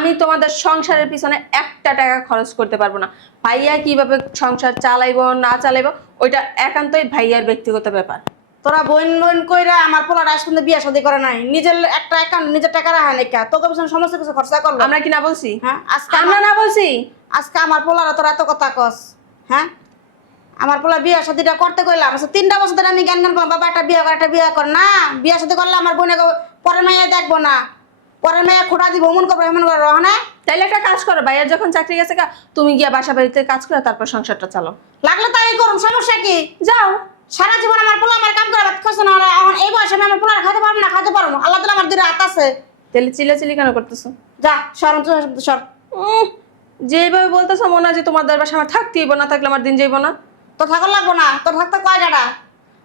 আমি তোমাদের সংসারের পিছনে একটা টাকা খরচ করতে পারবো না। ভাইয়া কিভাবে সংসার চালাইবো না চালাইবো ওইটা একান্তই ভাইয়ার ব্যক্তিগত ব্যাপার। তোরা বোন বোন কইরা আমার পোলার আজ পর্যন্ত বিয়ে শাদী করে নাই, নিজের একটা অ্যাকাউন্ট নিজের টাকা রাখা নাই, তোকে পিছনে সমস্ত কিছু খরচা করলো। আমরা কি না বলছি? হ্যাঁ আজকে আমরা না বলছি? আজকে আমার পোলারা তোরা এত কথা কস। হ্যাঁ আমার পোলা বিয়ে শাদীটা করতে কইলাম, 3টা বছর ধরে আমি জ্ঞান জ্ঞান করলাম বাবা একটা বিয়ে কর না, বিয়ে শাদী করলে আমার বোনে পরে মেয়ে দেখবো না, পরে মেয়ে খোঁড়া দিব অমন করবো এমন করবো। হ্যাঁ তাইলে একটা কাজ করো, ভাইয়ার যখন চাকরি গেছে তুমি গিয়া বাসা বাড়িতে কাজ করে তারপর সংসারটা চালো। লাগলে তাই করুন, সমস্যা কি? যাও। সারা জীবন আমার পোলা আমার কাম করে ভাত খাচ্ছে না, এখন এই বয়সে আমি আমার পোলার খাইতে পারবো না, খাইতে পারবো আল্লাহ তাআলা আমার 2 হাত আছে। তাহলে চিল্লাচিল্লি কেন করতেছো? যা সর সর। যেভাবে বলতেছো মনে হয় যে তোমাদের বাসা আমার থাকতেই না, থাকলে আমার দিন যাইবো না। তো থাকুন লাগবো না, তোর থাকতে কয় টাকা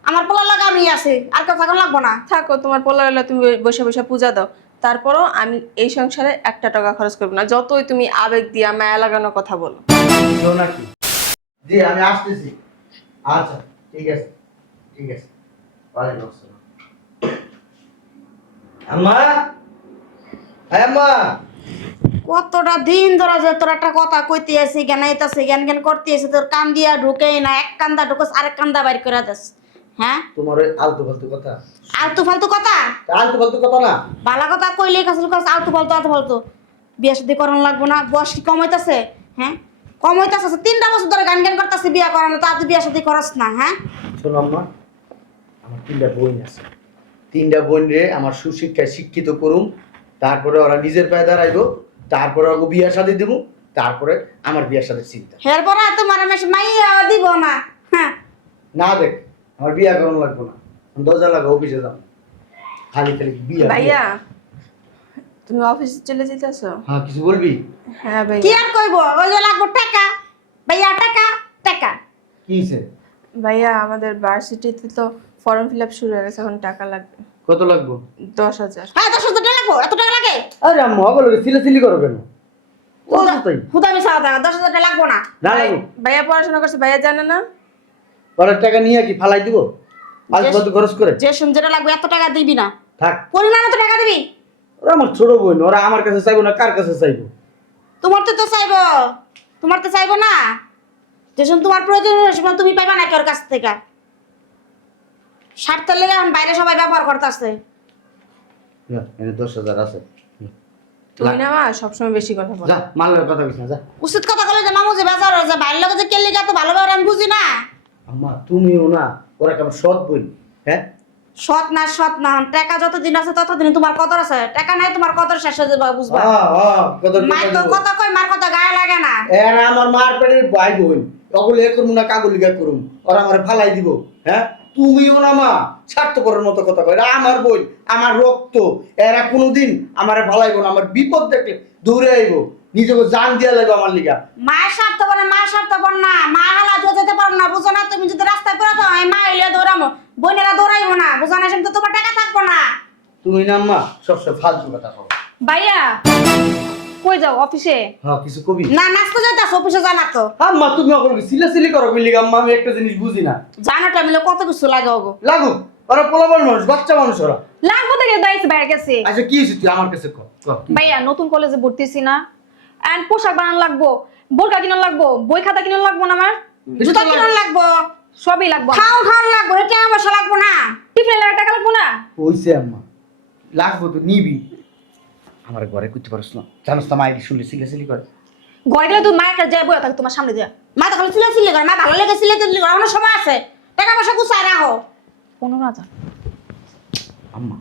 আমার পোলার লাগা আমি আছি, আর কেউ থাকুন লাগবো না। থাকো, তোমার পোলার হলে তুমি বসে বসে পূজা দাও, তারপরও আমি এই সংসারে একটা টাকা খরচ করবো না, যতই তুমি আবেগ দিয়া মায়া লাগানোর কথা বলো। নাকি জি আমি আসতেছি। আচ্ছা ঠিক আছে ঠিক আছে। ওয়ালাইকুম আসসালাম। আম্মা আম্মা কতটা দিন ধরে যে তোর একটা কথা কইতে আছি, জ্ঞান আইতাছে জ্ঞান জ্ঞান করতে আছি, তোর কান দিয়া ঢুকেই না, এক কান্দা ঢুকস আরেক কান্দা বাইর করে দাস। হ্যাঁ তোমার ওই আলতু ফালতু কথা, আলতু ফালতু কথা, আলতু ফালতু কথা না, ভালো কথা কইলেই কাছিল কাজ আলতু ফালতু। বিয়ে শাদী করানো লাগবো না, বয়স কি কম হইতাছে? হ্যাঁ কম হইতাছে, 3টা বছর ধরে গান জ্ঞান করতেছি বিয়ে করানো, তা তুই বিয়ে শাদী করস না? হ্যাঁ শোনো আম্মা, আমার 3টা বোন আছে, 3টা বোন রে আমার সুশিক্ষায় শিক্ষিত করুম, তারপরে ওরা নিজের পায়ে দাঁড়াইবো, তারপরে ওকে বিয়ে শাদী দেবো, তারপরে আমার বিয়ের সাথে চিন্তা। এরপরে তোমার মাইয়া দিব না। হ্যাঁ না দেখ আমার বিয়ে করানো লাগবো না, দরজা লাগা অফিসে যাবো, খালি খালি বিয়ে। ভাইয়া তুমি অফিসে চলে যেতেছো? হ্যাঁ কিছু বলবি? হ্যাঁ ভাইয়া। কি আর কইবো, ওই যে লাগবো টাকা, ভাইয়া টাকা টাকা। কি হইছে? ভাইয়া আমাদের ভার্সিটিতে তো ফর্ম ফিল আপ শুরু হয়ে গেছে, এখন টাকা লাগবে। কত লাগবো? 10,000। হ্যাঁ 10,000 টাকা লাগবো, এত টাকা লাগে? আরে আম্মা ওগুলো সিলে করো কেন? তাই হুদা মিশা টাকা 10,000 টাকা লাগবো না। না লাগবো। ভাইয়া পড়াশোনা করছে, ভাইয়া জানে না? পরের টাকা নিয়ে কি ফালাই দিব আজ কত খরচ করে? যে যেটা লাগবে এত টাকা দিবি না, থাক। পরিমাণ মতো টাকা দিবি। ওরা আমার ছোট বোন, ওরা আমার কাছে চাইবো না কার কাছে চাইবো? তোমার তো চাইবো, তোমার তো চাইবো না, যে তোমার প্রয়োজন সময় তুমি পাইবা না কেউ কাছ থেকে। স্বার্থের লেগে এখন বাইরে সবাই ব্যবহার করতেছে। এনে 10,000 আছে। তুমি না মা সবসময় বেশি কথা বলো। যা মালের কথা কইছ না, যা। উচিত কথা বলে যে মামু যে বাজার যে বাইরের লোক যে কেলিকা তো ভালোভাবে আমি বুঝি না। আম্মা তুমিও না, ওরা কেমন সৎ বোন। হ্যাঁ সৎ না টাকা যতদিন আছে ততদিন তোমার কদর আছে, টাকা নাই তোমার কদর শেষ হয়ে যাবে, বুঝবা? মার তো কথা কই, মার কথা গায়ে লাগে না। এরা আমার মার পেটের ভাই বোন, অগুলো এ করুম না কাগুলিগা করুম, ওরা আমার ফালাই দিব। হ্যাঁ তুমিও না মা স্বার্থপরের মতো কথা কয়, এরা আমার বোন আমার রক্ত, এরা কোনোদিন আমার ফালাইব না, আমার বিপদ দেখলে দৌড়ে আইব, নিজেকে জান দিয়া লাগবে আমার লিগা। মায়ের স্বার্থপর না, মায়ের স্বার্থপর না, মা হালা যেতে পারো না, বুঝো না? তুমি যদি রাস্তায় পড়ে যাও মা এলে দৌড়ামো, বোনেরা দৌড়াইবো না, বুঝো না? তো তোমার টাকা থাকবো না। তুমি না আম্মা সবসময় ফালতু কথা কও। ভাইয়া কই যাও? অফিসে? হ্যাঁ কিছু কবি না নাচতে যাইতাছ অফিসে, জানা তো? আম্মা তুমি অকল সিলি করো কইলি আম্মা, আমি একটা জিনিস বুঝি না। জানাটা মিলে কত কিছু লাগে ওগো। লাগুক, ওরা পোলাপান মানুষ, বাচ্চা মানুষ ওরা। লাগবো থেকে দাইছে বাইরে গেছে। আচ্ছা কি হইছে তুই আমার কাছে কও। ভাইয়া নতুন কলেজে ভর্তিছি না, এন্ড পোশাক বানানো লাগবো, বোরকা কিনা লাগবো, বই খাতা কিনা লাগবো না, আমার জুতা কিনা লাগবো, সবই লাগবো। খাওয়ান লাগবো, এটা আমার লাগবো না, টিফিন টাকা লাগবো না। হইছে আম্মা, লাগবো তো নিবি। আমার ঘরে করতে পারছ না, জানোস তো মাইরি শুনলে সিলি করে। ঘরে গেলে তুমি মায়ের কাছে যাই বই থাকে তোমার সামনে যা। মা তো খালি চিল্লা করে, মা ভালো লেগে চিল্লা করে, অনেক সময় আছে, টাকা পয়সা গুছাই রাখো। 15,000। আম্মা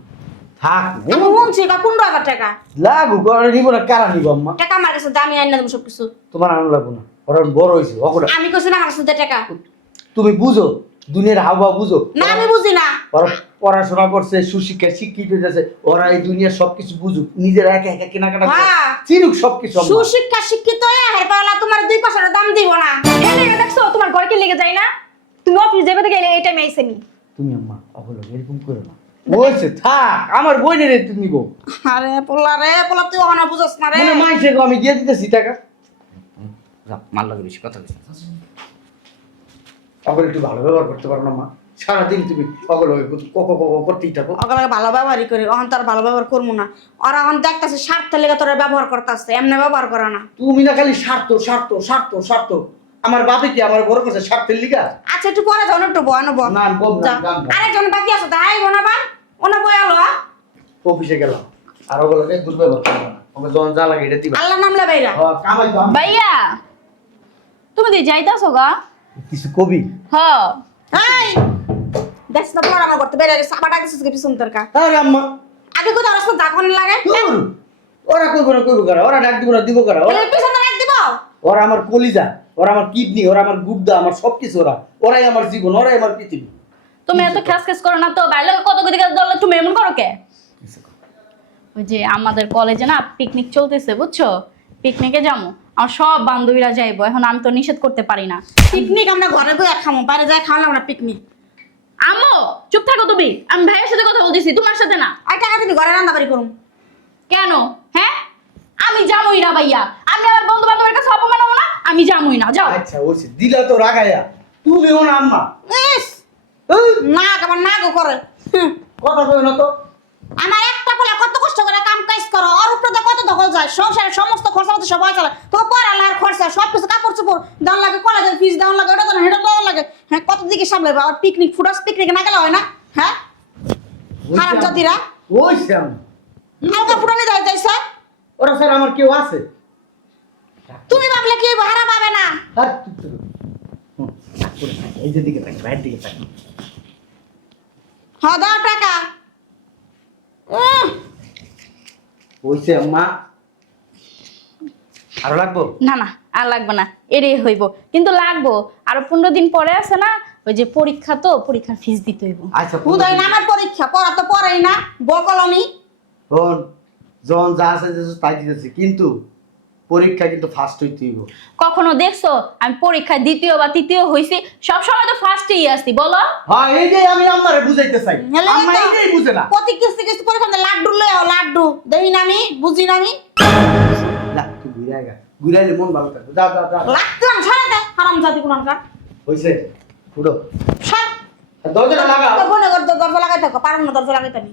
থাক, আমি শুনছি 15,000 টাকা লাগু ঘরে নিব না, কারা নিব আম্মা? টাকা আমার কাছে দামি আইনা দেবো সবকিছু। তোমার আনন্দ লাগবো না, ওরা বড় হয়েছে অকরা। আমি কইছি না আমার কাছে দে টাকা। তুমি বুঝো দুনিয়ার হাওয়া বুঝো। না আমি বুঝি না। ওরা পড়াশোনা করছে, সুশিক্ষা শিক্ষিত হয়েছে, ওরা এই দুনিয়ার সবকিছু বুঝুক, নিজের একা একা কেনাকাটা করে হ্যাঁ। চিনুক সবকিছু। আম্মা সুশিক্ষা শিক্ষিত হয়ে হেরপালা তোমার 2 পয়সার দাম দিব না। এনে দেখছো তোমার ঘরে কি লেগে যায় না? তুমি অফিস যাবে তো গেলে এই টাইমে আইছে নি। তুমি আম্মা অবলো এরকম করো না, বলছে থাক আমার বইনের তুই নিব। আরে পোলা তুই ওখানে বুঝছ না রে। মানে মাইসে আমি দিয়ে দিতেছি টাকা। মাল লাগে বেশি কথা বেশি। অগল একটু ভালো ব্যবহার করতে পারো না মা? সারাদিন তুমি অগল হয়ে করতেই থাকো। ওগুলো ভালো ব্যবহারই করি, অহন তার ভালো ব্যবহার করবো না। ওরা অহন দেখতেছে স্বার্থের লেগে তোরা ব্যবহার করতেছে, এমনি ব্যবহার করে না। তুমি না খালি স্বার্থ স্বার্থ স্বার্থ স্বার্থ। আমার বাপে কি আমার বড় কাছে স্বার্থের লিগা? আচ্ছা একটু পরে যাও, একটু বয় নেবো। না, আমি বলবো না, গান গাও। আরেকজন বাকি আছে তাই বোনাবা, ওনা বয় আলো। অফিসে গেলাম আর ওগুলোকে বুঝবে না, ওকে যখন যা লাগে এটা দিবা। আল্লাহ নামলে বাইরা। কামাই তো আমি। ভাইয়া তুমি দিয়ে যাইতাছো গা? কিছু কবি? হ এই দেখছ না বড় আমার করতে বেরে গেছে, আবার ডাকছিস কি পিছন তোর কা। আরে আম্মা আগে কোথাও রাস্তা জাগন লাগে, ধুর, ওরা কইব না কইব কারা, ওরা ডাক দিব না দিব কারা? তাহলে পিছন রাখ দিব। ওরা আমার কলিজা, ওরা আমার কিডনি, ওরা আমার গুর্দা, আমার সবকিছু ওরা। ওরাই আমার জীবন, ওরাই আমার পৃথিবী। তুমি এত খেস খেস করো না তো, বাইরে কত কোটি কাজ দলে তুমি এমন করো কে? ওই যে আমাদের কলেজে না পিকনিক চলতেছে বুঝছো, পিকনিকে যাবো, আমার সব বান্ধবীরা যাইবো, এখন আমি তো নিষেধ করতে পারি না। পিকনিক আমরা ঘরে বসে খামো, বাইরে যাই খাওয়ালাম না পিকনিক। আম্মু চুপ থাকো তুমি, আমি ভাইয়ের সাথে কথা বলতেছি, তোমার সাথে না। আর টাকা দিবি ঘরে রান্না বাড়ি করুম। কেন? হ্যাঁ আমি যাবোই না ভাইয়া, আমি আমার বন্ধু বান্ধবের কাছে অপমান হবো না, আমি যাবোই না। যাও। আচ্ছা ওইছে দিলা তো রাগাইয়া, তুমিও না আম্মা। ইস না আমার না গো করে। কথা কই না তো। আমার একটা পোলা কত কষ্ট করে কাম কাজ করো, ওর উপরে তো কত দখল যায়, সংসারের সমস্ত খরচা তো সবাই চালায়, তো পড়ালেখার খরচা সব কিছু, কাপড় চোপড় দেওয়ার লাগে, কলেজের ফিস দেওয়ার লাগে, ওটা তো হেঁটে দেওয়ার লাগে। হ্যাঁ কত দিকে সামলাবে, আর পিকনিক ফুটাস পিকনিক না গেলে হয় না? হ্যাঁ হারাম জাতিরা ওইছে আম্মা। হালকা ফুটানি যায় যাইছে। ওরা স্যার আমার কেউ আছে? তুমি ভাবলে কি ভাড়া পাবে না? আর চুপ থাকো। রাগ করে থাকো, এই যে দিকে থাকো, বাইরের দিকে থাকো। হ্যাঁ দাও টাকা। ওইছে আম্মা। আরো লাগবো? না না আর লাগবে না, এরই হইব, কিন্তু লাগবো আরো 15 দিন পরে আছে না, ওই যে পরীক্ষা, তো পরীক্ষার ফিস দিতে হইব। আচ্ছা হুদাই না আমার পরীক্ষা, পড়া তো পড়াই না, বকলমি। শোন, যখন যা আছে তাই দিতেছি, কিন্তু পরীক্ষা কিন্তু ফার্স্ট হইতে হইব। কখনো দেখছো আমি পরীক্ষায় দ্বিতীয় বা তৃতীয় হইছি? সব সময় তো ফার্স্টেই আসছি বলো। হ্যাঁ এইটাই আমি আম্মারে বুঝাইতে চাই, আম্মা এইটাই বুঝে না। প্রতি কিস্তি কিস্তি পরীক্ষা লাড্ডু লই আও, লাড্ডু দেই না আমি, বুঝি না আমি। না তুই ঘুরে আগা, ঘুরাইলে মন ভালো থাকবে। যা যা যা। লাগতাম সারা দে হারাম জাতি কোনকার। হইছে উঠো, সব দরজাটা লাগাও। তো বনে ঘর দরজা লাগাই থাকো, পারুম না দরজা লাগাইতে আমি।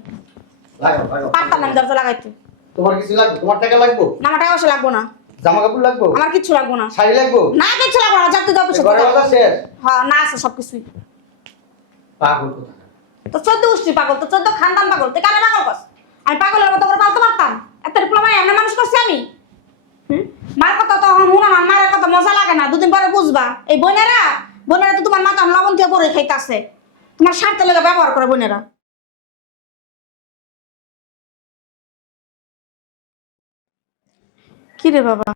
লাগাও লাগাও। পারতাম না আমি দরজা লাগাইতে। তোমার কিছু লাগবে? তোমার টাকা লাগবে? না আমার টাকা পয়সা লাগবো না, জামা কাপড় লাগবে? আমার কিচ্ছু লাগবো না। শাড়ি লাগবে? না কিচ্ছু লাগবো না, যাতে যাও পিছনে। ঘরে বাজার শেষ? হ্যাঁ না আছে সব কিছুই। পাগল কোথা? তো 14 গোষ্ঠী পাগল, তো 14 খানদান পাগল, তুই কারে পাগল কস? আমি পাগলের মতো করে পালতে পারতাম? এত ডিপ্লোমা এমনি মানুষ করছি আমি? মার কথা তো শুনো না, মায়ের কথা মজা লাগে না, দুদিন পরে বুঝবা। এই বোনেরা বোনেরা তো তোমার মাথা লবণ দিয়ে পরে খাইতাছে, তোমার স্বার্থের লেগে ব্যবহার করে বোনেরা। কি রে বাবা,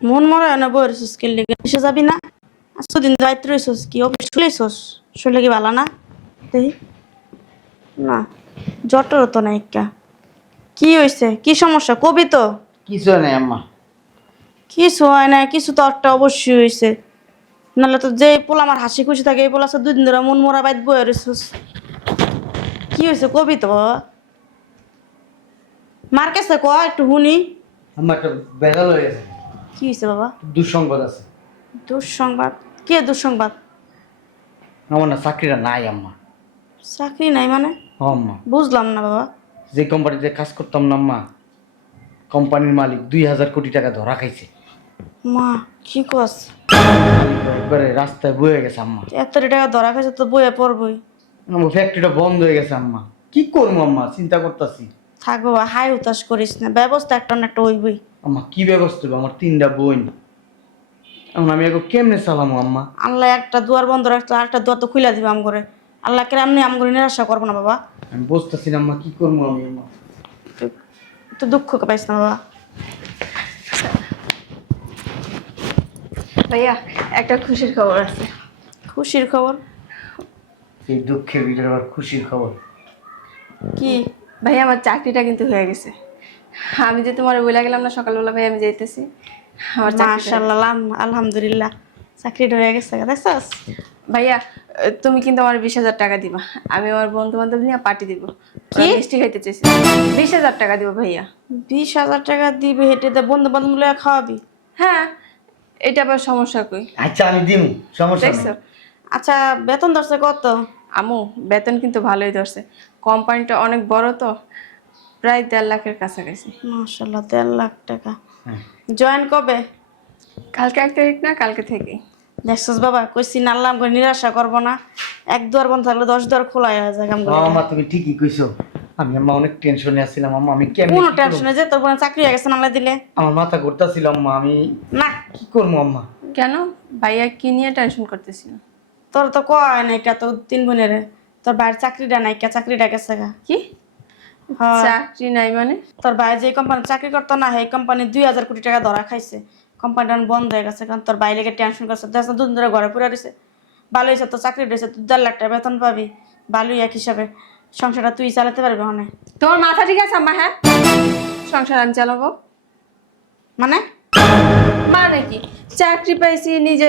মন মরা না বই রইছিস কে লেগে? এসে যাবি না? আজকে দিন যাইতে রইছিস কি অফিস শুলেছিস? শুলে কি ভালো না? দেখি না জটর তো নাই কা। কি হইছে, কি সমস্যা কবি তো? কিছু নাই আম্মা। কিছু হয় না, কিছু তো একটা অবশ্যই হয়েছে, নাহলে তো যে পোলা আমার হাসি খুশি থাকে এই পোলা তো 2 দিন ধরে মন মরা বাইত বয়ে রইছিস। কি হয়েছে কবি তো বাবা? মার কাছে ক একটু শুনি। আম্মা একটা বেজাল হয়ে গেছে। কি হয়েছে বাবা? দুঃসংবাদ আছে। দুঃসংবাদ? কি দুঃসংবাদ? আমার না চাকরিটা নাই আম্মা। চাকরি নাই মানে? হ্যাঁ আম্মা। বুঝলাম না বাবা। যে কোম্পানিতে কাজ করতাম না আম্মা, কোম্পানির মালিক 2000 কোটি টাকা ধরা খাইছে। মা কি কস? একবারে রাস্তায় বয়ে গেছে আম্মা। এত টাকা ধরা খাইছে তো বইয়ে পড়বই। আমার ফ্যাক্টরিটা বন্ধ হয়ে গেছে আম্মা। কি করবো আম্মা, চিন্তা করতেছি। থাক বাবা, হাই উতাস করিস না, ব্যবস্থা একটা না একটা হইবই। আম্মা কি ব্যবস্থা হবে? আমার 3টা বোন, এখন আমি এগো কেমনে চালামো আম্মা? আল্লাহ একটা দুয়ার বন্ধ রাখতো, আরেকটা দুয়ার তো খুলে দিবে আম করে। আল্লাহ কেমনি আম করে নিরাশা করবো না বাবা। আমি বুঝতেছি না আম্মা, কি করবো আমি আম্মা? তো দুঃখ পাইস না বাবা। ভাইয়া একটা খুশির খবর আছে। খুশির খবর? এই দুঃখের ভিতরে আবার খুশির খবর। কি? ভাইয়া আমার চাকরিটা কিন্তু হয়ে গেছে। আমি যে তোমার বলে গেলাম না সকালবেলা ভাই আমি যাইতেছি, আমার চাকরিটা। মাশাআল্লাহ, আলহামদুলিল্লাহ, চাকরিটা হয়ে গেছে দেখছস? ভাইয়া তুমি কিন্তু আমার 20,000 টাকা দিবা, আমি আমার বন্ধু বান্ধব নিয়ে পার্টি দিব। কি? মিষ্টি খাইতে চাইছি। 20,000 টাকা দিব ভাইয়া। 20,000 টাকা দিবে হেঁটে দে, বন্ধু বান্ধব লইয়া খাওয়াবি? হ্যাঁ, এটা আবার সমস্যা কই? আচ্ছা আমি দিম, সমস্যা দেখছো? নেই। আচ্ছা বেতন ধরছে কত? আমু বেতন কিন্তু ভালোই ধরছে, কোম্পানিটা অনেক বড় তো, প্রায় 1.5 লাখের কাছাকাছি। মাশাআল্লাহ 1.5 লাখ টাকা। হ্যাঁ। জয়েন কবে? কালকে 1 তারিখ না, কালকে থেকেই। দেখছস বাবা, কইছি না আল্লাহ করে নিরাশা করব না। এক দুয়ার বন্ধ থাকলে 10 দুয়ার খোলা হয়ে যায় কাম করে। আম্মা তুমি ঠিকই কইছো, আমি আম্মা অনেক টেনশনে আছিলাম আম্মা, আমি কেমনে কোনো কি করব? টেনশনে যে তোর বোনের চাকরি হয়ে গেছে আল্লাহ দিলে। আমার মাথা ঘুরতাছিল আম্মা, আমি না কি করবো আম্মা? কেন ভাইয়া কি নিয়ে টেনশন করতেছিল? তোর তো কয় নাই কা, তোর 3 বোনের তোর ভাইয়ের চাকরিটা নাই কা, চাকরিটা গেছে গা। কি হ্যাঁ। চাকরি নাই মানে? তোর ভাই যে কোম্পানি চাকরি করতো না, সেই কোম্পানি 2000 কোটি টাকা ধরা খাইছে, কোম্পানিটা বন্ধ হয়ে গেছে। কারণ তোর ভাই লেগে টেনশন করছে, দেখছ দুদিন ধরে ঘরে পুরা রয়েছে। ভালো হয়েছে তোর চাকরি রয়েছে, তুই 1.5 লাখ টাকা বেতন পাবি, ভালোই এক হিসাবে সংসারটা তুই চালাতে পারবি। মানে তোমার মাথা ঠিক আছে আম্মা? হ্যাঁ, সংসার আমি চালাবো। মানে মানে কি, চাকরি পাইছি, নিজে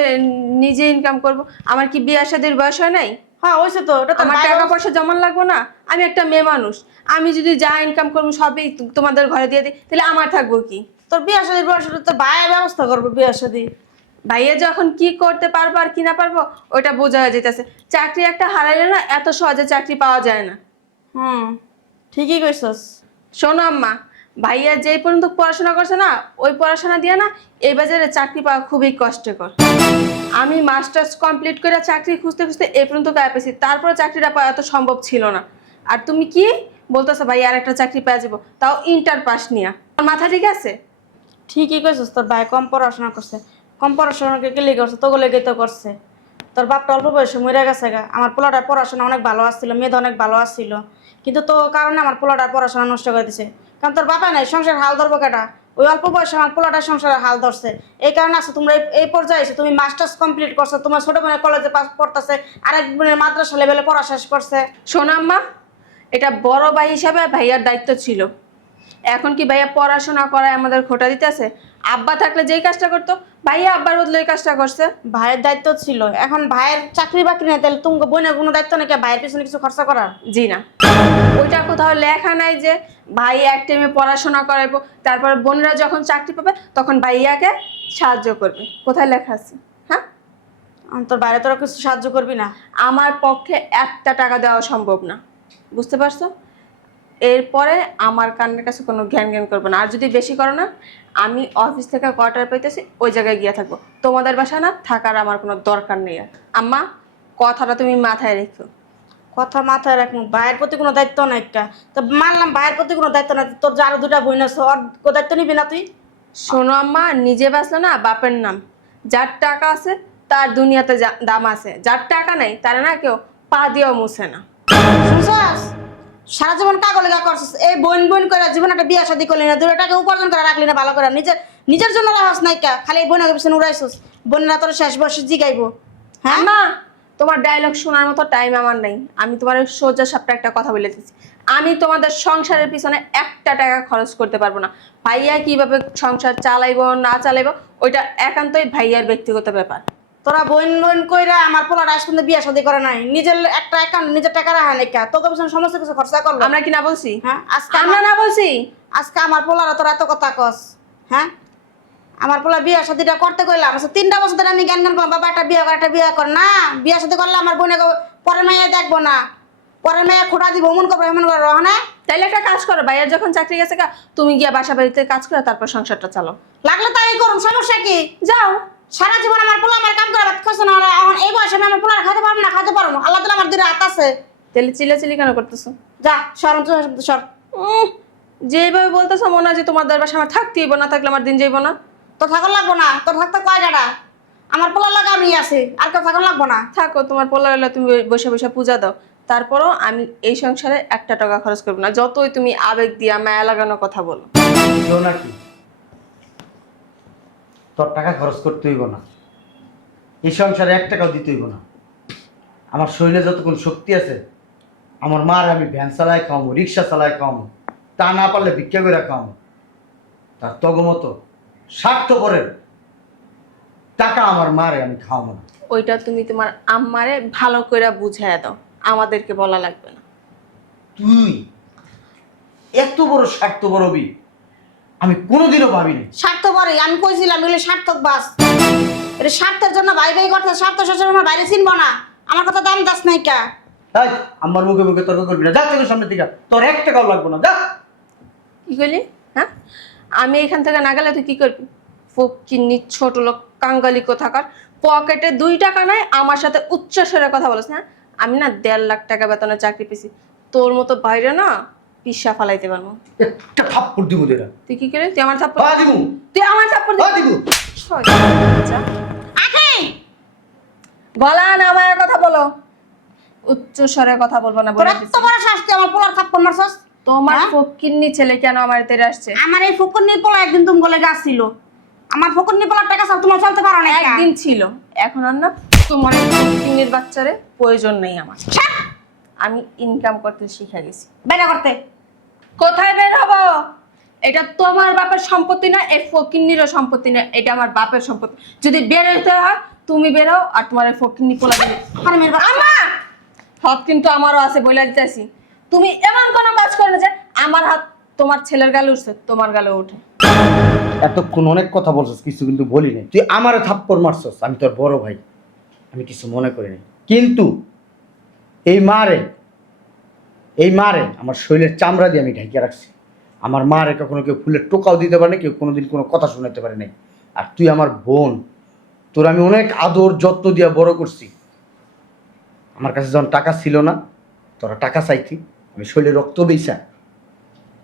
নিজে ইনকাম করব। আমার কি বিয়ে শাদীর বয়স হয় নাই? হ্যাঁ হয়েছে তো, ওটা তোর আমার ভাই টাকা পয়সা জমান লাগবো না? আমি একটা মেয়ে মানুষ, আমি যদি যা ইনকাম করবো সবই তোমাদের ঘরে দিয়ে দিই, তাহলে আমার থাকবো কি? তোর বিয়ে শাদীর বয়স হলে তোর ভাই ব্যবস্থা করবো বিয়ে শাদী। ভাইয়া যখন কি করতে পারবো আর কি না পারবো ওটা বোঝা হয়ে যেতেছে। চাকরি একটা হারাইলে না, এত সহজে চাকরি পাওয়া যায় না। ঠিকই কইছস। শোনো আম্মা, ভাইয়া যেই পর্যন্ত পড়াশোনা করছে না, ওই পড়াশোনা দিয়ে না এই বাজারে চাকরি পাওয়া খুবই কষ্টকর। আমি মাস্টার্স কমপ্লিট করে চাকরি খুঁজতে খুঁজতে এই পর্যন্ত গায়ে পেয়েছি, তারপরে চাকরিটা পাওয়া এত সম্ভব ছিল না। আর তুমি কি বলতেছো ভাই আর একটা চাকরি পেয়ে যাবো, তাও ইন্টার পাস নিয়ে? আমার মাথা ঠিক আছে? ঠিকই কইছস, তোর ভাই কম পড়াশোনা করছে, কম পড়াশোনা কে লেগে করছে, তোকে লেগে তো করছে। তোর বাপটা অল্প বয়সে মরে গেছে গা। আমার পোলাটার পড়াশোনা অনেক ভালো আসছিল, মেয়েটা অনেক ভালো আসছিল, কিন্তু তো কারণে আমার পোলাটার পড়াশোনা নষ্ট করে দিছে। কারণ তোর বাবা নাই, সংসার হাল ধরবো কেটা? ওই অল্প বয়সে আমার পোলাটার সংসারের হাল ধরছে। এই কারণে আছে তোমরা এই পর্যায়ে এসে, তুমি মাস্টার্স কমপ্লিট করছো, তোমার ছোট বোনের কলেজে পাস পড়তেছে, আরেক বোনের মাদ্রাসা লেভেলে পড়া শেষ করছে। শোনো আম্মা, এটা বড় ভাই হিসাবে ভাইয়ার দায়িত্ব ছিল। এখন কি ভাইয়া পড়াশোনা করায় আমাদের খোটা দিতেছে? আব্বা থাকলে যেই কাজটা করতো, ভাইয়া আব্বার বদলে এই কাজটা করছে। ভাইয়ের দায়িত্ব ছিল, এখন ভাইয়ের চাকরি বাকরি নেই, তাহলে তুমি বোনের কোনো দায়িত্ব নাকি ভাইয়ের পিছনে কিছু খরচা করার? জি না, ওইটা কোথাও লেখা নাই যে ভাই এক টাইমে পড়াশোনা করাইবো, তারপর বোনরা যখন চাকরি পাবে তখন ভাইয়াকে সাহায্য করবে। কোথায় লেখা আছে? হ্যাঁ, তোর বাইরে তোরা কিছু সাহায্য করবি না? আমার পক্ষে একটা টাকা দেওয়া সম্ভব না, বুঝতে পারছো? এরপরে আমার কানের কাছে কোনো জ্ঞান জ্ঞান করবে না। আর যদি বেশি করো না, আমি অফিস থেকে কোয়ার্টার পাইতেছি, ওই জায়গায় গিয়ে থাকবো। তোমাদের বাসা না থাকার আমার কোনো দরকার নেই। আর আম্মা, কথাটা তুমি মাথায় রেখো। কথা মাথায় রাখবো, ভাইয়ের প্রতি কোনো দায়িত্ব নাই একটা। তো মানলাম ভাইয়ের প্রতি কোনো দায়িত্ব নাই, তোর যে আরো 2টা বোন আছে, ওর দায়িত্ব নিবি না তুই? শোনো আম্মা, নিজে বাঁচলে না বাপের নাম। যার টাকা আছে তার দুনিয়াতে দাম আছে, যার টাকা নাই তার না কেউ পা দিয়েও মুছে না। শুনছস? সারা জীবন কাগলে গা করছিস, এই বোন বোন করে জীবন একটা বিয়ে শাদী করলি না, 2 টাকা উপার্জন করে রাখলি না ভালো করে, নিজের জন্য রাখস নাই কা, খালি এই বোনের পিছনে উড়াইছিস। বোনেরা তোর শেষ বয়সে জিগাইবো। হ্যাঁ আম্মা, তোমার ডায়লগ শোনার মতো টাইম আমার নাই। আমি তোমার সোজা সাপটা একটা কথা বলে দিচ্ছি, আমি তোমাদের সংসারের পিছনে একটা টাকা খরচ করতে পারবো না। ভাইয়া কিভাবে সংসার চালাইবো না চালাইবো ওইটা একান্তই ভাইয়ার ব্যক্তিগত ব্যাপার। তোরা বোন বোন কইরা আমার পোলাটা আজ পর্যন্ত বিয়ে শাদী করে নাই, নিজের একটা অ্যাকাউন্ট নিজের টাকা রাখা নাই কা, তোকে পিছনে সমস্ত কিছু খরচা করলো। আমরা কি না বলছি? হ্যাঁ আজকে আমরা না বলছি? আজকে আমার পোলারা তোর এত কথা কস? হ্যাঁ, আমার পোলা বিয়ে শাদীটা করতে কইলাম, 3টা বছর ধরে আমি জ্ঞান করলাম বাবা একটা বিয়ে কর, একটা বিয়ে কর। না, বিয়ে শাদী করলে আমার বোনে পরের মেয়ে দেখবো না, পরের মেয়ে খোটা দিব, এমন করবো এমন করবো। হ্যাঁ, তাইলে একটা কাজ করো, ভাইয়ার যখন চাকরি গেছে তুমি গিয়া বাসা বাড়িতে কাজ করে তারপর সংসারটা চালো। লাগলে তাই করুন, সমস্যা কি? যাও। সারা জীবন আমার পোলা আমার কাম করে ভাত খাচ্ছে না, এখন এই বয়সে আমি আমার পোলার খাইতে পারবো না, খাইতে পারবো না। আল্লাহ তাআলা আমার 2 হাত আছে। তাহলে চিল্লাচিল্লি কেন করতেছো? যা সর, সর। যেভাবে বলতেছো মনে হয় যে তোমাদের বাসা আমার থাকতেই না, থাকলে আমার দিন যাইবো না। তোর থাকুন লাগবো না, তোর থাকতে কয় টাকা? আমার পোলার লাগা আমি আছি, আর কেউ থাকুন লাগবো না। থাকো, তোমার পোলা হলে তুমি বসে বসে পূজা দাও, তারপরও আমি এই সংসারে একটা টাকা খরচ করবো না, যতই তুমি আবেগ দিয়া মায়া লাগানোর কথা বলো। বুঝো নাকি, তোর টাকা খরচ করতে হইব না, এই সংসারে 1 টাকাও দিতে হইব না। আমার শরীরে যতক্ষণ শক্তি আছে, আমার মার আমি ভ্যান চালায় খাওয়াবো, রিক্সা চালায় খাওয়াবো, তা না পারলে ভিক্ষা করে খাওয়াবো। তার তগমতো স্বার্থপরের টাকা আমার মারে আমি খাওয়াবো না। ওইটা তুমি তোমার আম্মারে ভালো করে বুঝাইয়া দাও, আমাদেরকে বলা লাগবে না। তুই এত বড় স্বার্থপর হবি আমি কোনোদিনও ভাবিনি। স্বার্থপরই আমি কইছিলাম, এগুলো সার্থক বাস। এটা স্বার্থের জন্য ভাই ভাই করতে, স্বার্থ শেষের আমার বাইরে চিনবো না। আমার কথা দাম দাস নাই কা। এই আমার মুখে মুখে তর্ক করবি না, যা চোখের সামনে থেকে, তোর 1 টাকাও লাগবে না, যা। কি করলি? হ্যাঁ, আমি এখান থেকে না গেলে তুই কি করবি? ফকিন্নি ছোট লোক কাঙ্গালি কোথাকার, পকেটে 2 টাকা নাই, আমার সাথে উচ্চ স্বরে কথা বলিস না। আমি না 1.5 লাখ টাকা বেতনে চাকরি পেয়েছি, তোর মতো বাইরে না পিসা ফালাইতে পারবো। একটা থাপ্পড় দিব তোরা। তুই কি করে? তুই আমার থাপ্পড় হ্যাঁ দিব, তুই আমার থাপ্পড় হ্যাঁ দিব। আখি গলা নামায় কথা বলো, উচ্চ স্বরে কথা বলবো না তোর বলে এত দিছি। বড় শ্বাস তুই আমার পোলার থাপ্পড় মারছস? তোমার হ্যাঁ? ফকিন্নি ছেলে কেন আমার তেরে আসছে? আমার এই ফকুন্নি পোলা একদিন তুমি গলে গাছিল, আমার ফকুন্নি পোলার টাকা সব তোমার চলতে পারো না একদিন ছিল, এখন আর না। তোমার এই ফকিন্নির বাচ্চারে প্রয়োজন নেই আমার। আমি ইনকাম করতে শিখে গেছি। বেটা করতে কোথায় বের হবো? এটা তোমার বাপের সম্পত্তি না, এই ফকিন্নিরও সম্পত্তি না, এটা আমার বাপের সম্পত্তি। যদি বের হতে হয় তুমি বেরো, আর তোমার এই ফকিন্নি পোলা বেরো। হারামির বাচ্চা। আমা হাত কিন্তু আমারও আছে, বলে দিতেছি। তুমি এমন কোনো কাজ করে না যে আমার হাত তোমার ছেলের গালে উঠছে, তোমার গালে উঠে। এতক্ষণ অনেক কথা বলছিস, কিছু কিন্তু বলি নাই। তুই আমারে থাপ্পড় মারছস, আমি তোর বড় ভাই, আমি কিছু মনে করি নাই। কিন্তু এই মারে আমার শরীরের চামড়া দিয়ে আমি ঢাকিয়ে রাখছি। আমার মারে কখনো কেউ ফুলের টোকাও দিতে পারে না, কেউ কোনোদিন কোনো কথা শোনাতে পারে নাই। আর তুই আমার বোন, তোর আমি অনেক আদর যত্ন দিয়ে বড় করছি। আমার কাছে যখন টাকা ছিল না, তোরা টাকা চাইতি, আমি শরীরে রক্ত বেইছা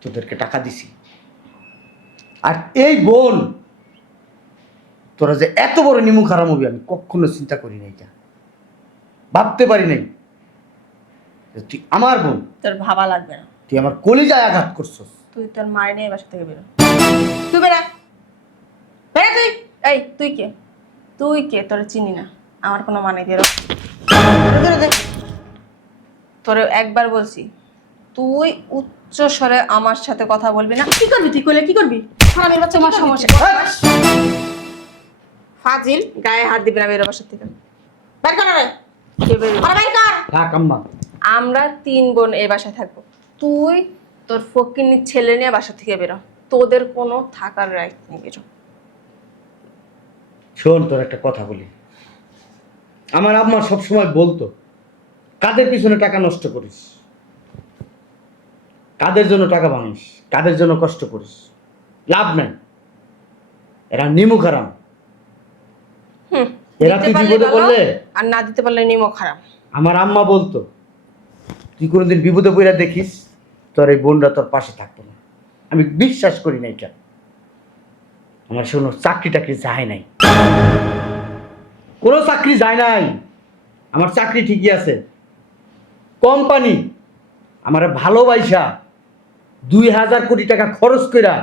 তোদেরকে টাকা দিছি। আর এই বোন, তোরা যে এত বড় নিমুখ হারাম হবি আমি কখনো চিন্তা করি নাই, এটা ভাবতে পারি নাই। তুই আমার বোন, তোর ভাবা লাগবে না। তুই আমার কলিজায় আঘাত করছস। তুই তোর মায়ের নিয়ে বাসা থেকে বেরো। তুই বেটা বেটা তুই এই তুই কে? তুই কে? তোর চিনি না, আমার কোনো মানে বেরো। দূরে দে। তোরে একবার বলছি, তুই উচ্চ স্বরে আমার সাথে কথা বলবি না। কি করবি তুই? কইলে কি করবি? হারামির বাচ্চা, তোমার কি করবি সমস্যা। তুই? ফাজিল, গায়ে হাত দিবি না, বেরো বাসা থেকে। বের কর রে। কে বেরো? আরে বের কর। থাক আম্মা। আমরা 3 বোন এই বাসায় থাকবো। তুই তোর ফকিন্নির ছেলে নিয়ে বাসা থেকে বেরো, তোদের কোনো থাকার রাইট নেই। বেরো। শোন, তোর একটা কথা বলি। আমার আম্মা সবসময় বলতো, কাদের পিছনে টাকা নষ্ট করিস, কাদের জন্য টাকা ভাঙিস, কাদের জন্য কষ্ট করিস, লাভ নাই। এরা নিমুখ হারাম। হুম, এরা দিতে তুই পারলে বিপদে ভালো, পড়লে, আর না দিতে পারলে নিমক খারাপ। আমার আম্মা বলতো, তুই কোনোদিন বিপদে পড়ে দেখিস তোর এই বোনরা তোর পাশে থাকতো না। আমি বিশ্বাস করি না এটা। আমার শোনো, চাকরি টাকরি যায় নাই, কোনো চাকরি যায় নাই। আমার চাকরি ঠিকই আছে। কোম্পানি আমার ভালোবাসা 2000 কোটি টাকা খরচ কইরা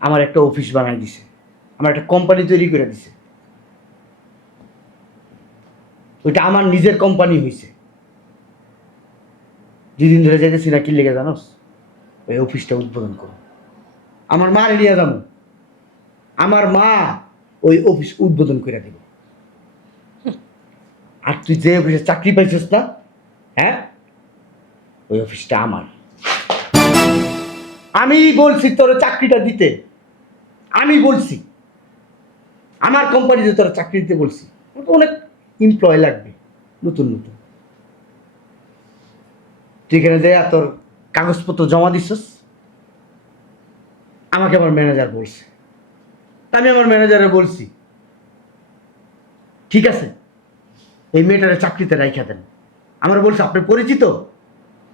আমার একটা অফিস বানাই দিছে, আমার একটা কোম্পানি তৈরি করে দিছে। ওইটা আমার নিজের কোম্পানি হয়েছে। যেদিন ধরে যেতেছি না, কি লেগে জানোস? ওই অফিসটা উদ্বোধন করো, আমার মা নিয়ে যাবো, আমার মা ওই অফিস উদ্বোধন করে দেব। আর তুই যে অফিসে চাকরি পাইছিস না, হ্যাঁ, ওই অফিসটা আমার। আমি বলছি তোর চাকরিটা দিতে, আমি বলছি আমার কোম্পানিতে তোর চাকরি দিতে বলছি। আমার তো অনেক এমপ্লয় লাগবে, নতুন নতুন। তুই এখানে যে তোর কাগজপত্র জমা দিছস, আমাকে আমার ম্যানেজার বলছে। আমি আমার ম্যানেজারে বলছি, ঠিক আছে, এই মেয়েটারে চাকরিতে রাইখা দেন। আমার বলছে, আপনি পরিচিত?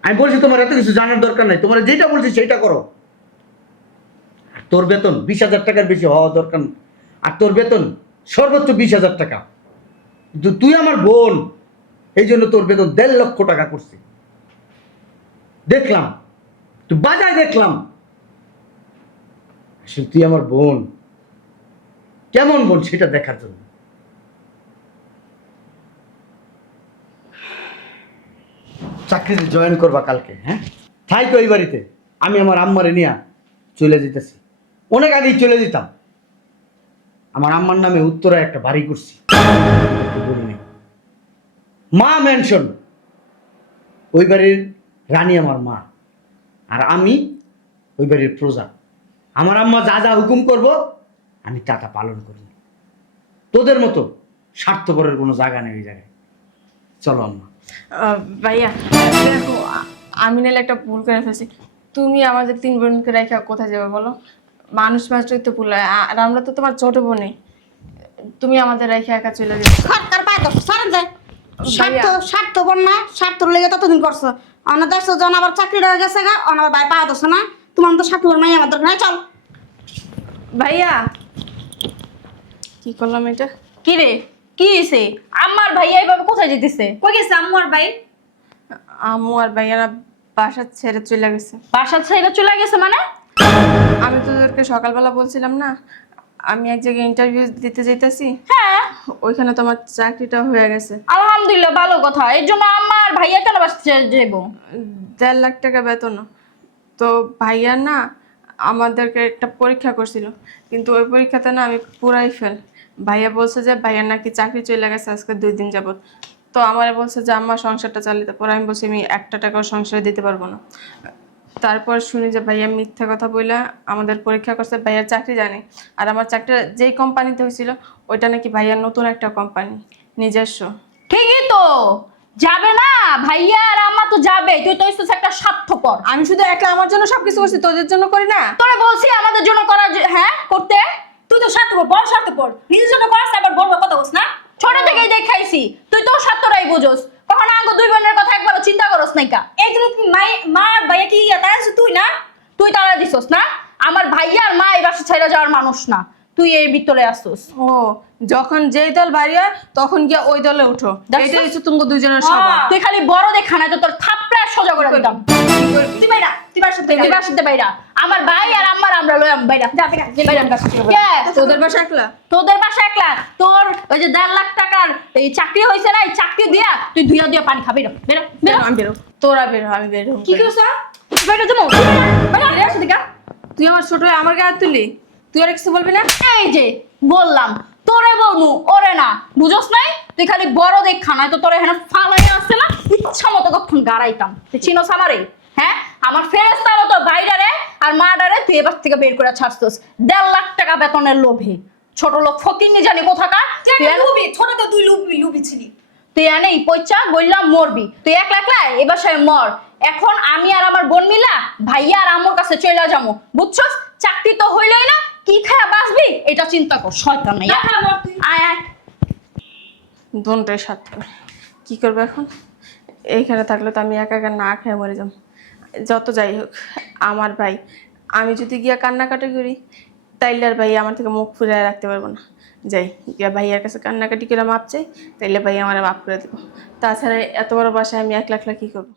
আমি বলছি, তোমার এত কিছু জানার দরকার নাই, তোমার যেটা বলছি সেইটা করো। আর তোর বেতন 20,000 টাকার বেশি হওয়া দরকার না। আর তোর বেতন সর্বোচ্চ 20,000 টাকা। কিন্তু তুই আমার বোন, এই জন্য তোর বেতন 1.5 লক্ষ টাকা করছি। দেখলাম তুই বাজায়, দেখলাম আসলে তুই আমার বোন, কেমন বোন সেটা দেখার জন্য। চাকরিতে জয়েন করবা কালকে? হ্যাঁ, থাইকো এই বাড়িতে। আমি আমার আম্মারে নিয়ে চলে যেতেছি। অনেক আগেই চলে যেতাম। আমার আম্মার নামে উত্তরায় একটা বাড়ি করছি, বলি নাই। মা ম্যানশন, ওই বাড়ির রানী আমার মা, আর আমি ওই বাড়ির প্রজা। আমার আম্মা যা যা হুকুম করব আমি তা পালন করব। তোদের মতো স্বার্থপরের কোনো জায়গা নেই ওই জায়গায়। চলো আম্মা। ভাইয়া দেখো আমি নাহলে একটা ভুল করে ফেলছি। তুমি আমাদের 3 বোনকে রেখে কোথায় যাবে বলো? মানুষ মাত্রই তো ভুল হয়, আর আমরা তো তোমার ছোট বোনই। তুমি আমাদের রেখে একা চলে যাবে? সরকার পায় তো সারেন যায়। ভাইয়া। স্বার্থপর না, স্বার্থর লেগে ততদিন করছো। অন্য দেখছো যখন আবার চাকরি হয়ে গেছে গা, অন্য আবার ভাই পাওয়া দোষ না। তোমার তো স্বার্থপর মাই আমার দরকার নাই, চল। ভাইয়া কি করলাম এটা? কি রে, কি হয়েছে? আমার ভাইয়া এইভাবে কোথায় যেতেছে? কই গেছে আম্মু আর ভাই? আম্মু আর ভাইয়ারা বাসা ছেড়ে চলে গেছে। বাসা ছেড়ে চলে গেছে মানে? আমি তোদেরকে সকালবেলা বলছিলাম না আমি এক জায়গায় ইন্টারভিউ দিতে যাইতাছি, হ্যাঁ, ওইখানে তোমার চাকরিটা হয়ে গেছে। আলহামদুলিল্লাহ, ভালো কথা। এর জন্য আমার ভাইয়া কেন বাসা ছেড়ে যাবো? 1.5 লাখ টাকা বেতন। তো ভাইয়া না আমাদেরকে একটা পরীক্ষা করছিল, কিন্তু ওই পরীক্ষাতে না আমি পুরাই ফেল। ভাইয়া বলছে যে ভাইয়ার নাকি চাকরি চলে গেছে আজকে 2 দিন যাবত। তো আমারে বলছে যে আমার সংসারটা চালিয়ে, পরে আমি বলছি আমি 1 টাকাও সংসারে দিতে পারবো না। তারপর শুনি যে ভাইয়া মিথ্যা কথা বইলা আমাদের পরীক্ষা করছে, ভাইয়ার চাকরি জানে। আর আমার চাকরিটা যেই কোম্পানিতে হয়েছিল ওইটা নাকি ভাইয়ার নতুন একটা কোম্পানি, নিজস্ব। ঠিকই তো, যাবে না? ভাইয়া আর আম্মা তো যাবে, তুই তো হইছিস একটা স্বার্থপর। আমি শুধু একলা আমার জন্য সবকিছু করছি, তোদের জন্য করি না? তোরে বলছি আমাদের জন্য করা, হ্যাঁ করতে। তুই তো স্বার্থপর, বড় স্বার্থপর। নিজের জন্য করাস আবার বড় কথা বলছ না। ছোট থেকেই দেখাইছি তুই তো স্বার্থটাই বুঝোস। কখনো আঙ্গ 2 বোনের কথা একবারও চিন্তা করস নাই কা? এই তুমি মা আর ভাইয়া কি তাই আছিস তুই না? তুই তারা দিছস না? আমার ভাইয়া আর মা এই বাসা ছেড়ে যাওয়ার মানুষ না, তুই এর ভিতরে আসছস। ও, যখন যেই দল ভারী হয় তখন গিয়ে ওই দলে উঠো। দেখছো? এটাই হচ্ছে তুমি দুজনের স্বভাব। হ্যাঁ। তুই খালি বড় দেখা না, তো তোর থাপড়া সোজা করে দিতাম। তুই বাইরা, তুই বাসার তুই থেকে বাসাতে বাইরা, আমার ভাই আর আমার আমরা লইয়াম বাইরা। যা থেকে বাইরা কাছে। তোদের বাসা একলা? তোদের বাসা একলা? তোর ওই যে 1.5 লাখ টাকার এই চাকরি হয়েছে না, এই চাকরি দিয়া তুই ধুইয়া পানি খাবি। বেরো বেরো বেরো। আমি বেরো, তোরা বেরো, আমি বেরো। কি করছ? বেরো যাবো। বাইরে আসো দেখা। তুই আমার ছোট হয়ে আমার গায়ে হাত তুললি, তুই আর কিছু বলবি না? এই যে বললাম তোরে বলমু, ওরে না, বুঝোস নাই? তুই খালি বড় দেখা নাই তো তোরে এখানে ফালাই আসছে না, ইচ্ছা মতো কখন গাড়াইতাম। তুই চিনোস আমারে? হ্যাঁ, আমার ফেরেস্তা মতো বাইরারে আর মাডারে তুই এবার থেকে বের করে ছাড়ছস 1.5 লাখ টাকা বেতনের লোভে। ছোট লোক ফকির নি জানি কোথাকার। তুই লুবি, ছোট তো তুই লুবি ছিলি। তুই এনে পয়সা বললাম মরবি, তুই একলা একলা এ বাসায় মর। এখন আমি আর আমার বোন মিলা ভাইয়া আর আমার কাছে চলে যাবো, বুঝছস? চাকরি তো হইলই না, কি খায়া বাঁচবি এটা চিন্তা কর। শয়তান নাই। আয় আয়। দোনটাই সাথ কি করবো এখন? এইখানে থাকলে তো আমি একা একা না খেয়ে মরে যাব। যত যাই হোক আমার ভাই, আমি যদি গিয়া কান্নাকাটি করি তাইলে আর ভাই আমার থেকে মুখ ফিরিয়ে রাখতে পারবো না। যাই গিয়া ভাইয়ার কাছে কান্নাকাটি করে মাপ চাই, তাইলে ভাই আমার মাফ করে দেবো। তাছাড়া এত বড় বাসায় আমি একলা একলা কী করবো?